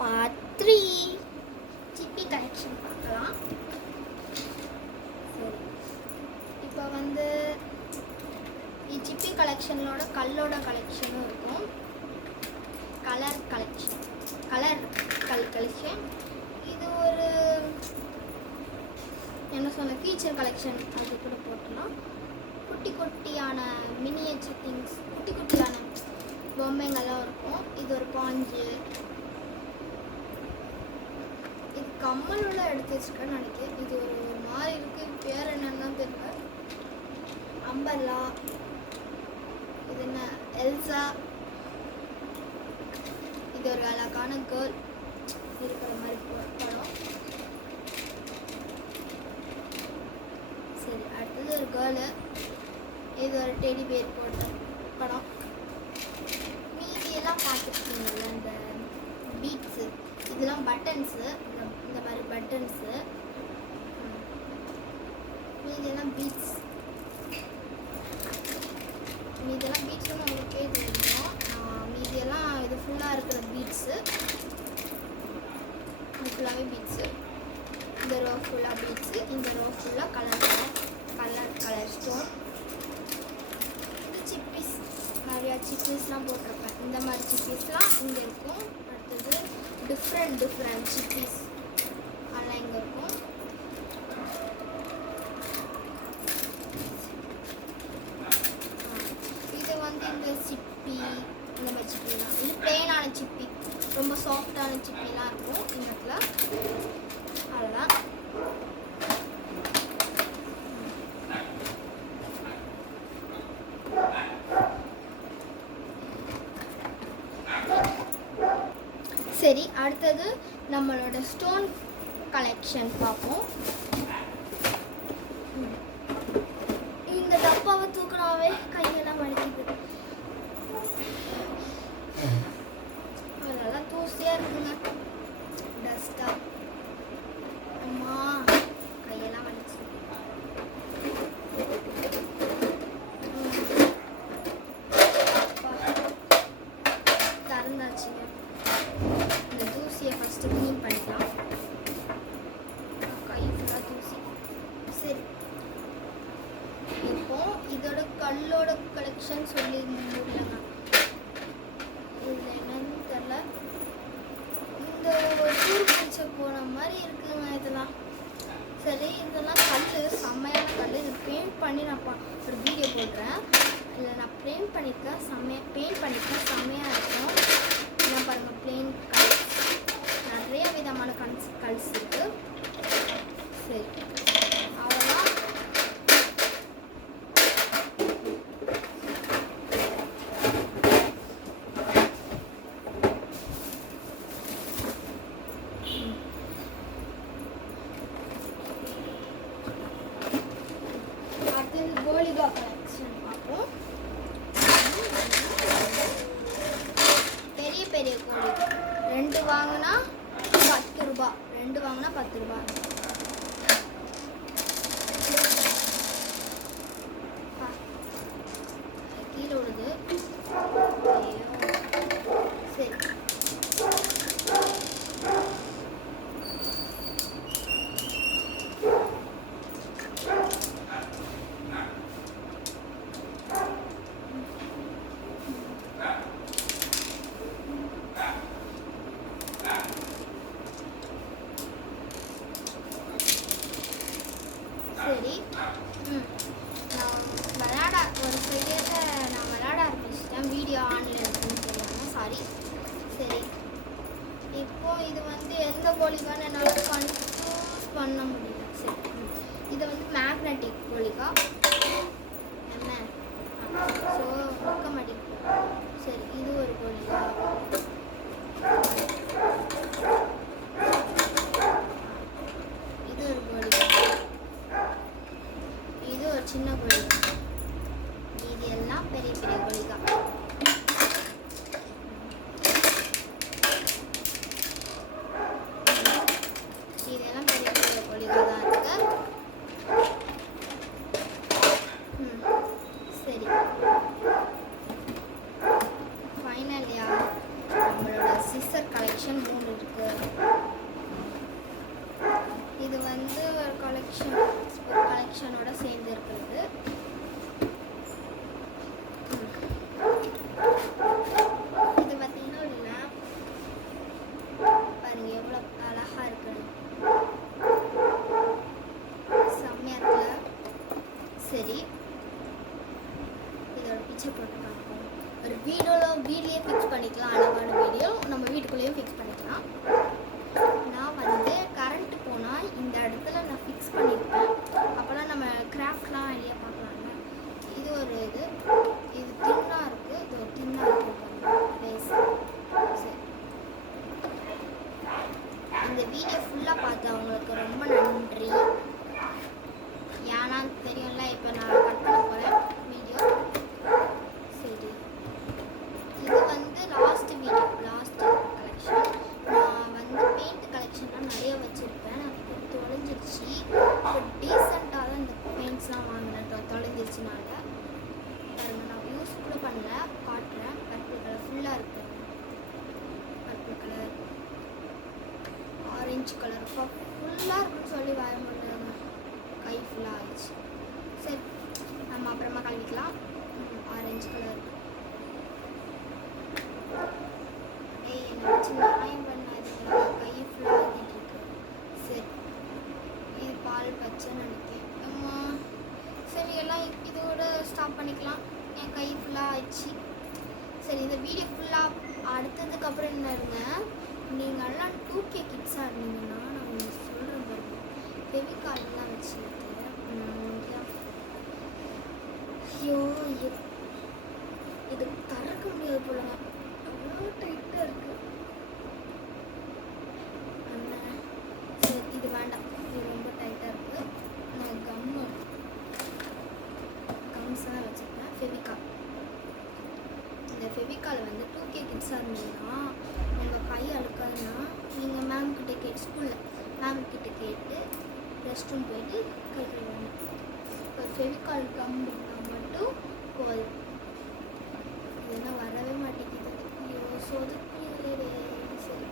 Part 3 சிப்பி collection பார்க்கலாம். சரி, இப்போ வந்து சிப்பி கலெக்ஷனோட கல்லோட கலெக்ஷனும் இருக்கும். கலர் கலெக்ஷன் இது ஒரு என்ன சொன்ன கீச்சர் கலெக்ஷன். அது கூட போட்டோம்னா குட்டி குட்டியான மினியேச்சர் திங்ஸ், குட்டி குட்டியான பொம்மைங்கள்லாம் இருக்கும். இது ஒரு பாஞ்சு, இது கம்மலோட எடுத்து வச்சுருக்கேன்னு நினைக்கிறேன். இது ஒரு மாதிரி இருக்குது, பேர் என்னன்னா தெரியல. அம்பர்லா, இது என்ன எல்சா, இது ஒரு அழகான கேர்ள் இருக்கிற மாதிரி படம். சரி, அடுத்தது ஒரு கேர்ளு, இது ஒரு டெடி பேர் போட்ட படம். மீதியெல்லாம் பார்த்துருக்கீங்கல்ல, இந்த பீட்ஸு, இதெல்லாம் பட்டன்ஸு, இந்த மாதிரி பட்டன்ஸு. மீதியெல்லாம் பீட்ஸ், மீதியெல்லாம் பீட்ஸுன்னு உங்களுக்கே தெரியும். மீதியெல்லாம் இது ஃபுல்லாக இருக்கிற பீட்ஸு, இது ஃபுல்லாகவே பீட்ஸு. இந்த ரோ ஃபுல்லாக பீட்ஸு, இந்த ரோ ஃபுல்லாக கலர் ஸ்டோன். இது சிப்பீஸ், நிறையா சிப்பீஸ்லாம் போட்டிருப்பேன். இந்த மாதிரி சிப்பீஸ்லாம் இங்கே இருக்கும். அடுத்தது டிஃப்ரெண்ட் சிப்பீஸ் அதெல்லாம் இங்கே இருக்கும். இது வந்து இந்த சிப்பி, இந்த மாதிரி சிப்பிலாம், இது பிளெயினான சிப்பி, ரொம்ப சாஃப்டான சிப்பிலாம் இருக்கும் இந்த இடத்துல. அவ்வளோதான். சரி, அடுத்தது நம்மளோட ஸ்டோன் கலெக்ஷன் பார்ப்போம். இந்த டப்பாவை தூக்கினாவே கையெல்லாம் வலிக்குது, அதெல்லாம் தூசியாக இருக்குங்க, டஸ்ட்டாக. அம்மா கையெல்லாம் வலிச்சு. திறந்தாச்சுங்க. இந்த தூசியை ஃபஸ்ட்டு க்ளீன் பண்ணிக்கலாம். கை ஃபுல்லாக தூசி. சரி, இப்போ இதோட கல்லோட கலெக்ஷன் சொல்லி முடியலங்க. இதில் என்னன்னு தெரில, இந்த டூர் பிடிச்ச போன மாதிரி இருக்குங்க இதெல்லாம். சரி, இதெல்லாம் கல், செம்மையான கல். இது பெயிண்ட் பண்ணி நான் ஒரு வீடியோ போடுறேன். இதில் நான் பெயிண்ட் பண்ணியிருக்கேன், செம்மையாக இருக்கும். என்ன பாருங்கள், பிளெயின் கல்ஸ், நிறைய விதமான கல்ஸ் இருக்குது. சரி, அவ்வளோதான். அடுத்தது கோலிகா கலெக்ஷன் பார்ப்போம். பெரிய கோலிகா 2 வாங்கினா 10 ரூபா, 2 வாங்கினா 10 ரூபா. கீழே விடுது. சரி, சரி. நான் ஒரு சைடில் நான் விளையாட ஆரம்பிச்சிட்டேன், வீடியோ ஆனில் இருக்குன்னு தெரியாமல், சாரி. சரி, இப்போது இது வந்து எந்த கோலிகான்னு என்னால் கன்ஃபியூஸ் பண்ண முடியல. சரி, இது வந்து மேக்னெட்டிக் கோலிகா. என்ன ஸோ வைக்க மாட்டேங்குது. சரி, இது ஒரு கோலிகா. இது ஒரு கோலிகா, இது ஒரு சின்ன கோலிகா, இது எல்லாம் பெரிய கோலிகா. இதெல்லாம் பெரிய கோலிகா தான் இருக்கு. சரி, ஃபைனலியா சரி, இதோட பிக்சர் போட்டு பார்ப்போம். ஒரு வீடியோலேயே ஃபிக்ஸ் பண்ணிக்கலாம். அழகான வீடியோ நம்ம வீட்டுக்குள்ளேயும் ஃபிக்ஸ் பண்ணிக்கலாம். நான் வந்து கரண்ட் போனால் இந்த இடத்துல நான் ஃபிக்ஸ் பண்ணியிருப்பேன். அப்போலாம் நம்ம கிராஃப்ட்லாம் ஐடியா பார்க்கலாம்ல. இது ஒரு இது தின்னாக இருக்குது. இது ஒரு தின்னாக இருக்குது. சரி, இந்த வீடியோ ஃபுல்லாக பார்த்தவங்களுக்கு ரொம்ப நன்றி. ஏன்னா தெரியும்ல, இப்போ நான் கட் பண்ண போகிறேன் வீடியோ. சரி, இது வந்து லாஸ்ட் கலெக்ஷன். நான் வந்து பெயிண்ட் கலெக்ஷன்லாம் நிறைய வச்சுருப்பேன். நான் இப்போ தொலைஞ்சிருச்சு. இப்போ டீசெண்டாக தான் இந்த பெயிண்ட்ஸ்லாம் வாங்கினேன். தொலைஞ்சிருச்சுனால பாருங்க, நான் யூஸ் கூட பண்ணல. காட்டுறேன். பர்பிள் கலர் ஃபுல்லாக இருக்கு. பர்பிள் கலர், ஆரஞ்சு கலர் ஃபுல்லாக இருக்குன்னு சொல்லி வர முடியாதுங்க. கை ஃபுல்லாக ஆயிடுச்சு. சரி, நம்ம அப்புறமா கழுவிக்கலாம். ஆரஞ்சு கலர் என்ன வச்சு நியாயம் பண்ணாதீங்களா? கை ஃபுல்லாக ஆகிட்டு இருக்கு. சரி, இது பால் பச்சைன்னு நினைக்கிறேன். சரி, எல்லாம் இதோட ஸ்டாப் பண்ணிக்கலாம். என் கை ஃபுல்லாக ஆயிடுச்சு. சரி, இந்த வீடியோ ஃபுல்லாக அடுத்ததுக்கப்புறம் என்ன இருங்க, நீங்கள்லாம் 2K கிட்ஸாக இருந்தீங்கன்னா நான் உங்களுக்கு சொல்கிறேன் பாருங்க. ஃபெவிகால்லாம் வச்சுட்டு ஐயோ இது திறக்க முடியாது போலங்க. அவ்வளோ டைட்டாக இருக்கு. சரி, இது வேண்டாம். இது ரொம்ப டைட்டாக இருக்கு. நான் கம்ஸ் தான் வச்சுருக்கேன். ஃபெவிகால். இந்த ஃபெவிகால் வந்து 2K கிட்ஸாக இருந்தீங்கன்னா உங்கள் கை அழுக்காதுன்னா நீங்கள் மேம் கிட்ட கேட்டு ரெஸ்ட் ரூம் போயிட்டு கை கழுவணும். இப்போ ஃபெவிகால் கம் இருந்தால் மட்டும் போதும். இதெல்லாம் வரவே மாட்டேங்குது. ஐயோ சொதுக்குங்களே. சரி,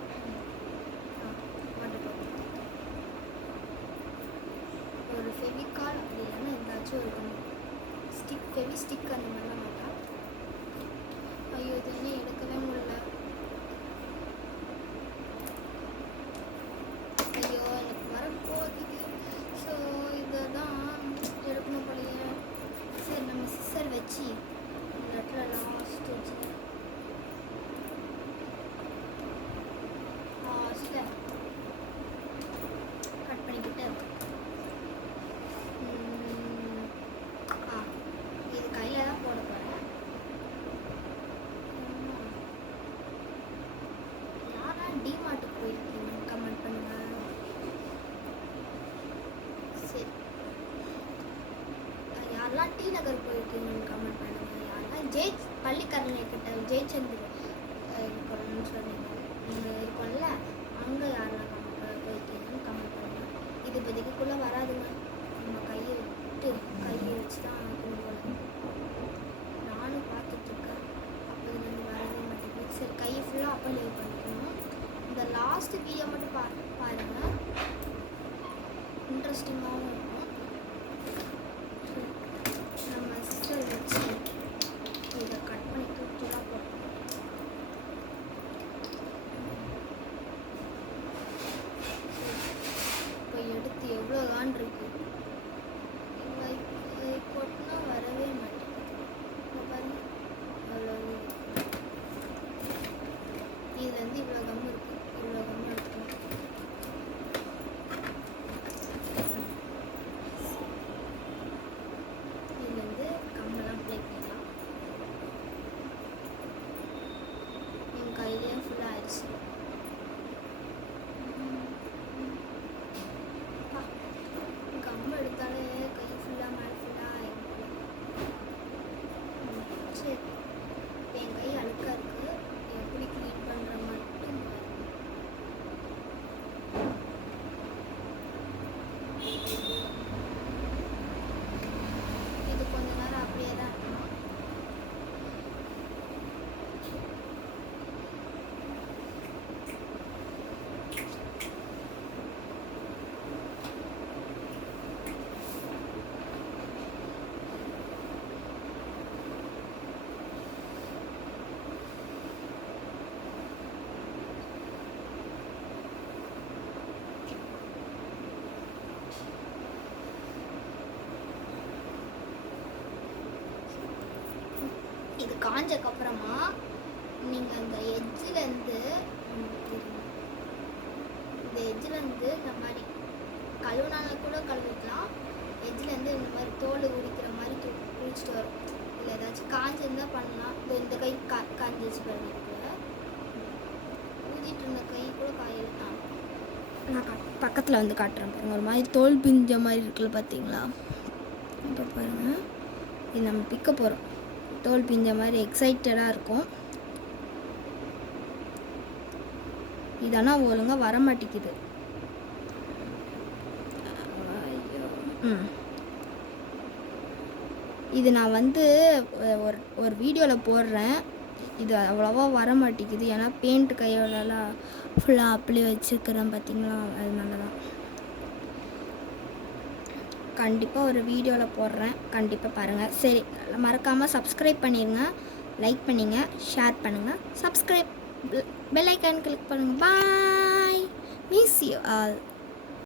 மட்டும் ஒரு ஃபெவிகால் அப்படி இல்லைன்னா எந்தாச்சும் ஒரு ஃபெவி ஸ்டிக் அந்த மாதிரிலாம் மாட்டா. ஐயோ, இது என்ன எடுக்கவே முடியல. ஐயோ, எனக்கு வரப்போகுது. ஸோ இதை தான் எடுக்கணும் போலையே. சரி, நம்ம சிஸ்ஸர் வச்சு இந்த இடத்துல லாஸ்ட்டு கட் பண்ணிக்கிட்டு இது கையில் தான் போட போகிறேன். யாரெல்லாம் டிமார்ட்டுக்கு போயிருக்கீங்க கமெண்ட் பண்ணுங்க. சரி, யாரெல்லாம் டி நகர் போயிருக்கீங்கன்னு கமெண்ட் பண்ணுங்க. யாரெல்லாம் பள்ளிக்கரணை கிட்ட ஜெயச்சந்திர இருக்கணும்னு சொன்னீங்க இருக்கோம்ல, அங்கே யாரெல்லாம் போயிருக்கீங்கன்னு கமெண்ட் பண்ணுங்க. இது இப்போதைக்குள்ளே வராதுங்க. நம்ம கையை வச்சு தான் கொண்டு போகணும். நானும் பார்த்துட்ருக்கேன். அப்போ இது வரவே மாட்டேங்குது. சரி, கையை ஃபுல்லாக அப்போ லேவ் பண்ணிக்கணும். இந்த லாஸ்ட் வீடியோ மட்டும் பாருங்கள், இன்ட்ரெஸ்டிங்காகவும் இருக்கும். நம்ம சிஸ்டர் வச்சு இதை கட் பண்ணி தூக்கிலாம் போட்டோம். இப்போ எடுத்து எவ்வளோதான் இருக்கு. கொட்டினா வரவே மாட்டேங்குது. பாருங்க, அவ்வளோ இதுலேருந்து இவ்வளோ கம் இருக்குது. இவ்வளோ கம் எடுத்துக்கணும். காஞ்சக்கப்புறமா நீங்கள் அந்த எட்ஜிலேருந்து இந்த மாதிரி கழுவுனால கூட கழுவிக்கலாம். எட்ஜிலேருந்து இந்த மாதிரி தோல் உரிக்கிற மாதிரி உரிச்சிட்டு வரும். இல்லை ஏதாச்சும் காஞ்சிருந்தால் பண்ணலாம். இந்த கை காஞ்சிச்சு பாருங்க. ஊதிட்டு இருந்த கை கூட காயில் நான் பக்கத்தில் வந்து காட்டுறேன் பாருங்க. ஒரு மாதிரி தோல் பிஞ்ச மாதிரி இருக்குல்ல, பார்த்தீங்களா? இப்போ பாருங்கள், இது நம்ம பிக்க போகிறோம். தோல் பிஞ்ச மாதிரி எக்ஸைட்டடாக இருக்கும். இதெல்லாம் ஒழுங்காக வர மாட்டேங்குது. இது நான் வந்து ஒரு வீடியோவில் போடுறேன். இது அவ்வளோவா வர மாட்டேங்குது. ஏன்னா பெயிண்ட் கையோடலாம் ஃபுல்லாக அப்படியே வச்சுருக்கிறேன், பார்த்தீங்களா? அதனால தான். கண்டிப்பாக ஒரு வீடியோவில் போடுறேன், கண்டிப்பாக பாருங்கள். சரி, மறக்காமல் சப்ஸ்கிரைப் பண்ணிடுங்க, லைக் பண்ணிங்க, ஷேர் பண்ணுங்கள், சப்ஸ்கிரைப் பெல் ஐக்கான் கிளிக் பண்ணுங்கள். பாய், மிஸ் யூ ஆல்.